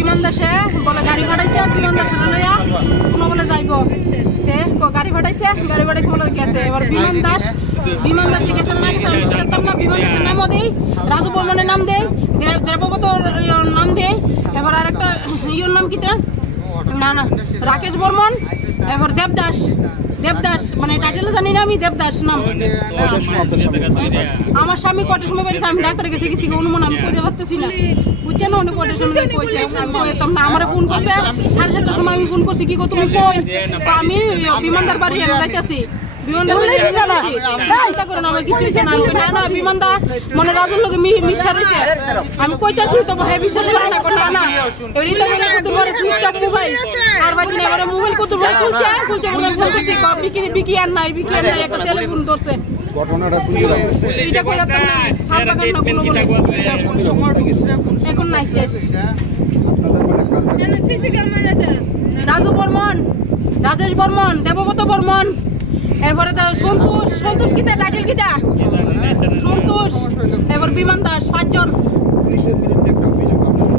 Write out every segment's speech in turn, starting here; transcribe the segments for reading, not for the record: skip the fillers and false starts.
বিমান দাসে বলে গাড়ি ভাড়াইছে, বিমান দাসে লইয়া কোনো বলে যাইব, গাড়ি ভাড়াইছে বলে গেছে। এবার বিমান দাসে গেছে না গেছে আমি বলতাম না। বিমান দাসের নামও দেই, রাজু বর্মনের নাম দেই, দেবব্রত নাম দেই, এবার আরেকটা ইয়োর নাম কিতা না রাকেশ বর্মন, এবার দেবদাস মানে টাইটেলও জানি না আমি, দেবদাস নাম। আমার স্বামী কটার সময় বেরিয়েছে, আমি ডাক্তারে গেছি অনুমান আমি কইতে পারতেছি না, বুঝছেন? অনেক কটার সময় কইছে আমি কইতাম না। আমার ফোন করছে 7:30টার সময়, আমি ফোন করছি কি গো তুমি কই? আমি বিমানদার বাড়ি যাইতেছি, বিমানদার চিন্তা করেন আমার কিছু হয়েছে না। না বিমানদা মনে রাজুর লোকে মিশা রয়েছে, আমি কইতাছি তো ভাই বিশ্বাস করে না না এবারে তো বলে কত বড় সুইচ অফ মোবাইল আর বাকি না, এবারে মোবাইল কত বড় খুলছে বলে ফোন করছি বিকি আর নাই একটা ছেলে ফোন ধরছে। ঘটনাটা তুই এইটা কই যাচ্ছে না ছাড় পাগল না কোনো বলে এখন নাই শেষ। রাজু বর্মন, রাজেশ বর্মন, দেবব্রত বর্মন, এবারে সন্তোষ কিতা টাইটেল কিতা সন্তোষ, এবার বিমান দাস, 5 জন।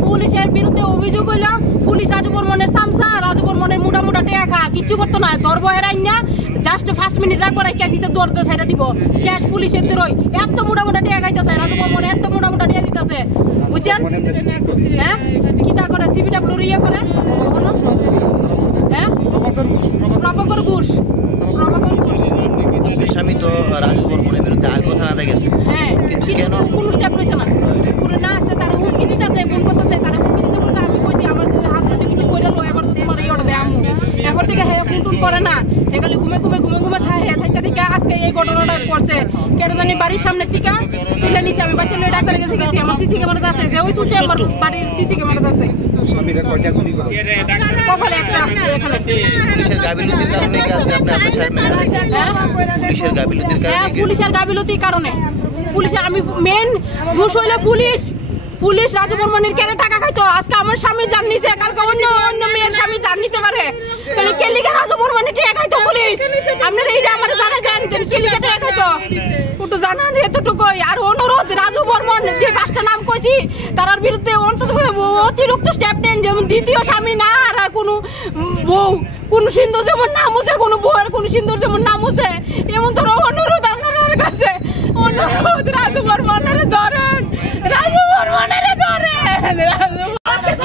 পুলিশের বিরুদ্ধে অভিযোগ হইল পুলিশ রাজু বর্মনের সামসা, রাজু বর্মনের মোটা টেকা কিচ্ছু করতো না, ধরবো হেরাই না, জাস্ট 5 মিনিট রাখবো রাখা ফিসে দৌড়তে সাইডে দিব, শেষ পুলিশের দৌড়ই। এত মোটা টেকা খাইতেছে রাজু বর্মন, এত মোটা টেকা দিতেছে, বুঝছেন? হ্যাঁ কিতা করে সিবিডব্লিউ ইয়ে করে, হ্যাঁ প্রভাকর ঘোষ স্বামী তো রাজু বর্মনের বিরুদ্ধে আগে থানাতে গেছে। হ্যাঁ কিন্তু কেন কোনো স্টেপ লইছে না, কোনো না আছে, তার হুমকি দিতেছে, ফোন করতেছে, তার হুমকি দিতে বলে আমি কইছি আমার হাজবেন্ডে কিছু কইরা লো, এবার তো তোমার এই অর্ডার দেয় আমু, এরপর থেকে হে ফোন করে না, এগুলি ঘুমে থাকে থেকে আজকে এই ঘটনাটা করছে। কেটে জানি বাড়ির সামনে থেকে তুলে নিছে, আমি বাচ্চা লয়ে ডাক্তারের কাছে গেছি, আমার সিসি ক্যামেরাতে আছে, যে ওই তুলছে আমার বাড়ির সিসি ক্যামেরাতে আছে। কপালে একটা এখানে পুলিশের গাফিলতির কারণে কি আজকে আপনি আপনার সামনে পুলিশের গাফিলতির কারণে পুলিশের আমি মেন দোষ হইলো পুলিশ রাজু বর্মনের কেন টাকা খাইতো, আজকে আমার স্বামীর জান নিছে, কালকে অন্য মেয়ের স্বামীর জান নিতে পারে, তাহলে কে লিগে রাজু বর্মনের টাকা খাইতো পুলিশ? আপনারা এই যে আমার জানা দেন কে লিগে টাকা খাইতো একটু জানান এতটুকুই। আর অনুরোধ রাজু বর্মন যে 5টা নাম কইছি তার বিরুদ্ধে অন্তত অতিরিক্ত স্টেপ নেন, যেমন দ্বিতীয় স্বামী না আর কোনো বউ কোন সিন্দুর যেমন নাম আছে, কোনো বউয়ের কোন সিন্দুর যেমন নাম আছে, এমন তোর অনুরোধ আপনার কাছে, অনুরোধ রাজু বর্মনের ধরেন, রাজু বর্মনের ধরেন।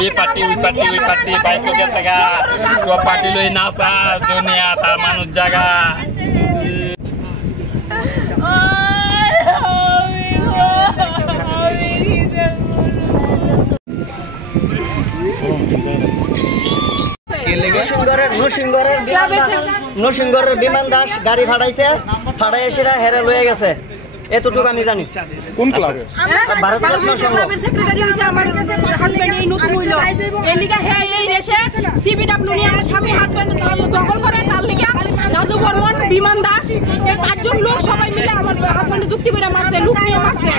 ये पार्टी पैसों के सगा वो पार्टी लो नासा दुनिया था मानुष जगह নরসিংগড়ের বিমান দাস গাড়ি ফাটাইছে, ফাটাই সেটা হেরে লয়ে গেছে, এতটুকু আমি জানি। কোন ক্লাবে? ভারতরত্ন সংঘ সেক্রেটারি হইছে আমার কাছে, হাজবেন্ড এই নতুন হইলো এর লিগা হে এই রেশে সিবিডব্লিউ নিয়ে আমার স্বামী হাজবেন্ড দখল করে, তার লিগা রাজু বর্মন, বিমান দাস এই 5 জন লোক সবাই মিলে আমার হাজবেন্ড যুক্তি করে মারছে, লুক নিয়ে মারছে।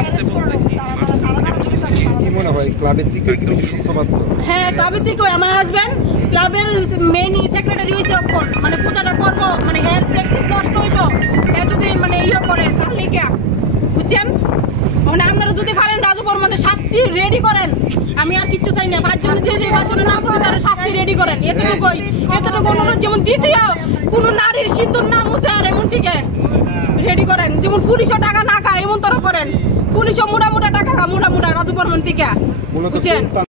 কি মনে হয় ক্লাবের দিকে কি সূত্রপাত? হ্যাঁ ক্লাবের দিকে আমার হাজবেন্ড ক্লাবের মেইন সেক্রেটারি হইছে, এখন মানে পূজাটা করব, মানে হেয়ার প্র্যাকটিস নষ্ট হইব, এ যদি মানে ইয়ে করে তার লিগা, বুঝছেন? মানে আপনারা যদি পারেন রাজু বর্মনের শাস্তি রেডি করেন, আমি আর কিচ্ছু চাই না। 5 জন যে 5 জনের নাম করছে তারা শাস্তি রেডি করেন, এতটুকু অনুরোধ। যেমন দ্বিতীয় কোন নারীর সিন্ধুর নাম আছে আর এমন ঠিক রেডি করেন, যেমন পুলিশও টাকা না খায় এমন তারা করেন, পুলিশও মোটা টাকা খা মোটা রাজু বর্মন থেকে, বুঝছেন?